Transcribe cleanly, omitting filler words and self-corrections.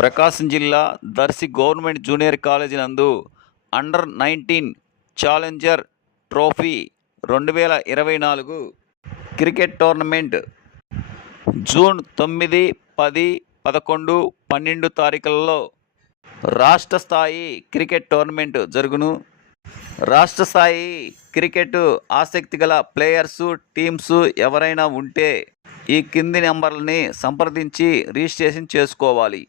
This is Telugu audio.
ప్రకాశం జిల్లా దర్శి గవర్నమెంట్ జూనియర్ కాలేజీ నందు under-19 challenger trophy 2024 cricket tournament June 9, 10, 11, 12 తారీఖులలో రాష్ట్ర స్థాయి క్రికెట్ టోర్నమెంట్ జరుగును. రాష్ట్ర స్థాయి క్రికెట్ ఆసక్తి గల ప్లేయర్సు, టీమ్స్ ఎవరైనా ఉంటే ఈ కింది నెంబర్లని సంప్రదించి రిజిస్ట్రేషన్ చేసుకోవాలి.